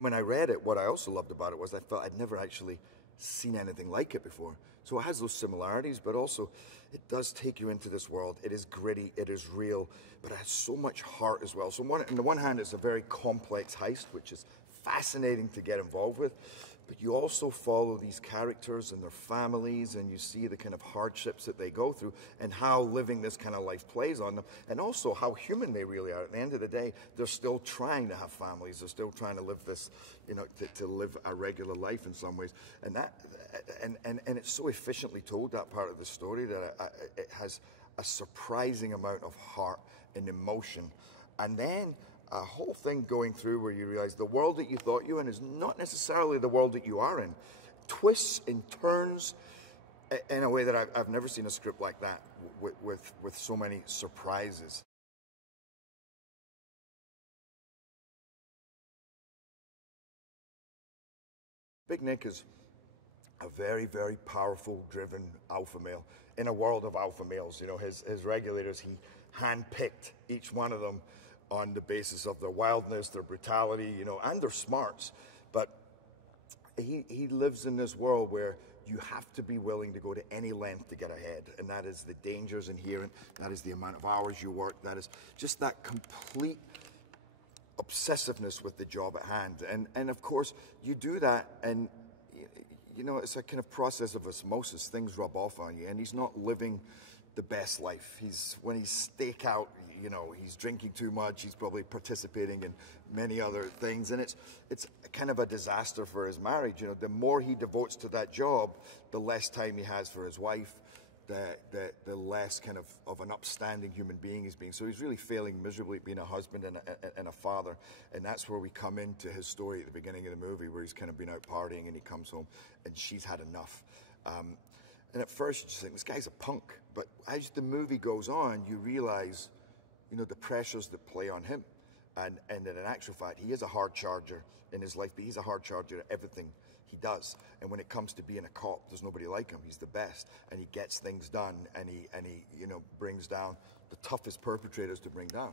When I read it, what I also loved about it was I felt I'd never actually seen anything like it before. So it has those similarities, but also it does take you into this world. It is gritty, it is real, but it has so much heart as well. So on the one hand, it's a very complex heist, which is fascinating to get involved with, but you also follow these characters and their families, and you see the kind of hardships that they go through and how living this kind of life plays on them, and also how human they really are. At the end of the day, they're still trying to have families. They're still trying to live this, you know, to live a regular life in some ways. And it's so efficiently told, that part of the story, that it has a surprising amount of heart and emotion. And then a whole thing going through where you realize the world that you thought you were in is not necessarily the world that you are in. Twists and turns in a way that I've never seen a script like that, with so many surprises. Big Nick is a very, very powerful, driven alpha male in a world of alpha males. You know, his regulators, he handpicked each one of them on the basis of their wildness, their brutality, you know, and their smarts. But he lives in this world where you have to be willing to go to any length to get ahead. And that is the dangers inherent, that is the amount of hours you work, that is just that complete obsessiveness with the job at hand. And of course, you do that, and you know, it's a kind of process of osmosis. Things rub off on you, and he's not living the best life. When he's stake out, you know, he's drinking too much, he's probably participating in many other things, and it's kind of a disaster for his marriage. You know, the more he devotes to that job, the less time he has for his wife, the less kind of an upstanding human being he's being. So he's really failing miserably at being a husband and a father, and that's where we come into his story at the beginning of the movie, where he's kind of been out partying and he comes home and she's had enough. And at first you just think, this guy's a punk, but as the movie goes on, you realize, you know, the pressures that play on him. And in actual fact, he is a hard charger in his life, but he's a hard charger at everything he does. And when it comes to being a cop, there's nobody like him. He's the best, and he gets things done, and he you know, brings down the toughest perpetrators to bring down.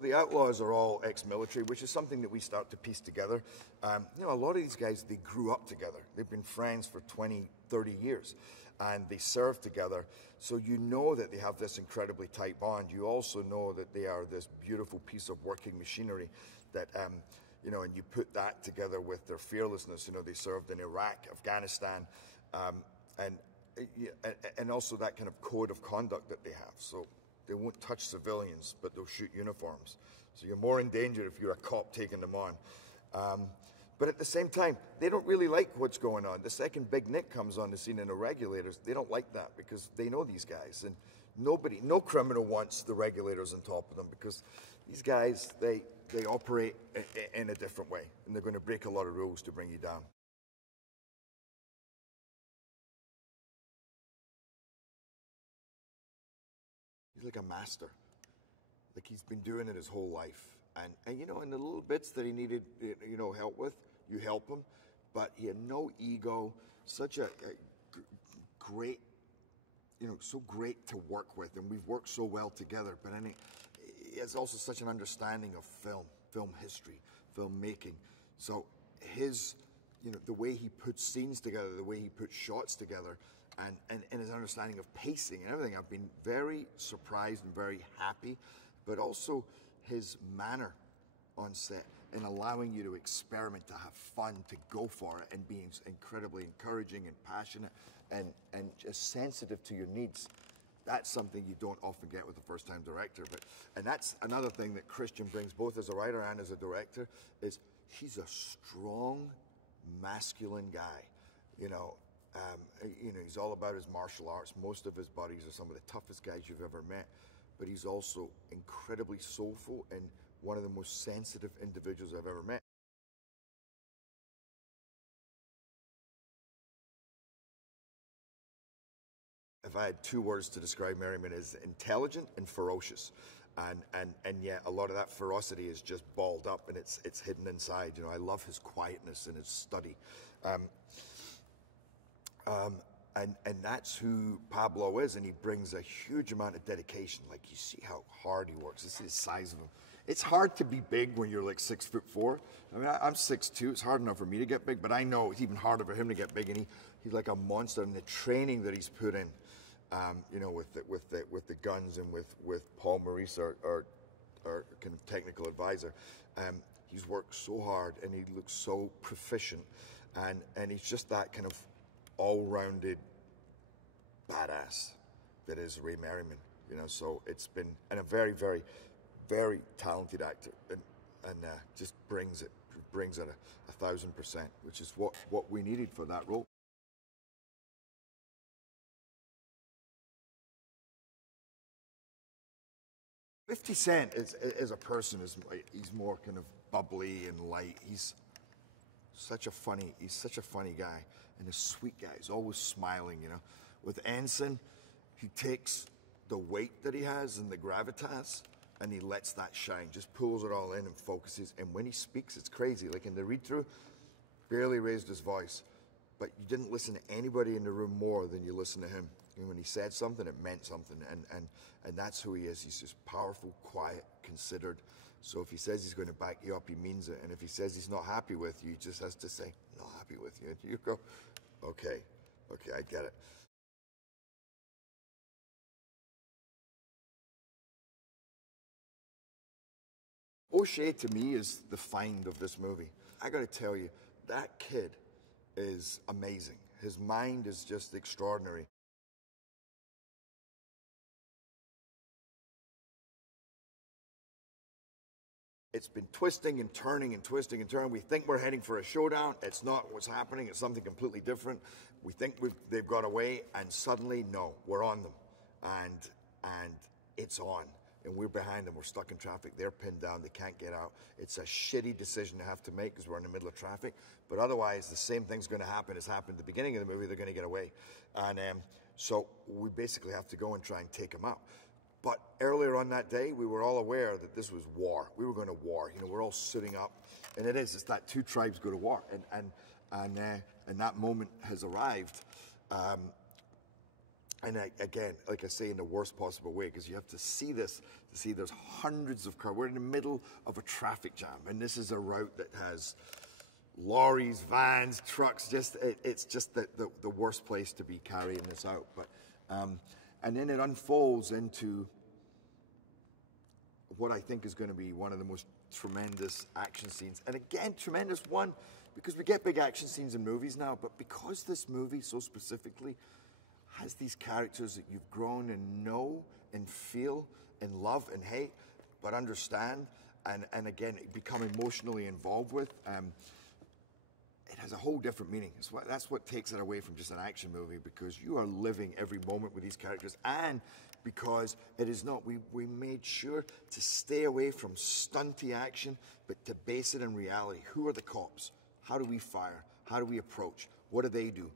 The Outlaws are all ex-military, which is something that we start to piece together. You know, a lot of these guys, they grew up together. They've been friends for 20, 30 years, and they served together. So you know that they have this incredibly tight bond. You also know that they are this beautiful piece of working machinery that, you know, and you put that together with their fearlessness. You know, they served in Iraq, Afghanistan, and also that kind of code of conduct that they have. So they won't touch civilians, but they'll shoot uniforms. So you're more in danger if you're a cop taking them on. But at the same time, they don't really like what's going on. The second Big Nick comes on the scene in the Regulators, they don't like that because they know these guys. And no criminal wants the Regulators on top of them, because these guys, they operate in a different way, and they're going to break a lot of rules to bring you down. He's like a master. Like, he's been doing it his whole life. And you know, in the little bits that he needed, you know, help with, you help him. But he had no ego, such a great, you know, so great to work with. And we've worked so well together. But he has also such an understanding of film history, filmmaking. So his, you know, the way he puts scenes together, the way he puts shots together, and his understanding of pacing and everything, I've been very surprised and very happy. But also his manner on set and allowing you to experiment, to have fun, to go for it, and being incredibly encouraging and passionate and just sensitive to your needs. That's something you don't often get with a first-time director. And that's another thing that Christian brings, both as a writer and as a director, is he's a strong, masculine guy. You know, he's all about his martial arts. Most of his buddies are some of the toughest guys you've ever met. But he's also incredibly soulful and one of the most sensitive individuals I've ever met. If I had two words to describe Merrimen, is intelligent and ferocious. And yet a lot of that ferocity is just balled up, and it's hidden inside. You know, I love his quietness and his study. And that's who Pablo is, and he brings a huge amount of dedication. Like, you see how hard he works. This is the size of him. It's hard to be big when you're like 6'4". I mean, I'm 6'2". It's hard enough for me to get big, but I know it's even harder for him to get big, and he's like a monster. And the training that he's put in, you know, with the guns and with Paul Maurice, our kind of technical advisor, he's worked so hard, and he looks so proficient, and he's just that kind of all-rounded badass that is Ray Merrimen, you know. So it's been, and a very, very, very talented actor, and just brings it 1,000%, which is what we needed for that role. $50 Cent as a person he's more kind of bubbly and light. He's such a funny guy, and a sweet guy. He's always smiling, you know. With Enson, he takes the weight that he has and the gravitas, and he lets that shine, just pulls it all in and focuses. And when he speaks, it's crazy. Like in the read-through, barely raised his voice, but you didn't listen to anybody in the room more than you listened to him. And when he said something, it meant something, and that's who he is. He's just powerful, quiet, considered. So if he says he's going to back you up, he means it. And if he says he's not happy with you, he just has to say, not happy with you. And you go, okay, I get it. O'Shea, to me, is the find of this movie. I got to tell you, that kid is amazing. His mind is just extraordinary. It's been twisting and turning and twisting and turning. We think we're heading for a showdown. It's not what's happening. It's something completely different. We think they've got away, and suddenly, no, we're on them. And it's on. And we're behind them. We're stuck in traffic. They're pinned down. They can't get out. It's a shitty decision to have to make because we're in the middle of traffic. But otherwise, the same thing's going to happen as happened at the beginning of the movie. They're going to get away. And so we basically have to go and try and take them out. But earlier on that day, we were all aware that this was war. We were going to war. You know, we're all sitting up, and it's that two tribes go to war, and that moment has arrived. Again, like I say, in the worst possible way, because you have to see this to see there's hundreds of cars. We're in the middle of a traffic jam, and this is a route that has lorries, vans, trucks. It's just the worst place to be carrying this out. But and then it unfolds into what I think is going to be one of the most tremendous action scenes. And again, tremendous one, because we get big action scenes in movies now, but because this movie so specifically has these characters that you've grown and know and feel and love and hate, but understand, and again, become emotionally involved with, it has a whole different meaning. That's what takes it away from just an action movie, because you are living every moment with these characters, and because it is not, we made sure to stay away from stunty action, but to base it in reality. Who are the cops? How do we fire? How do we approach? What do they do?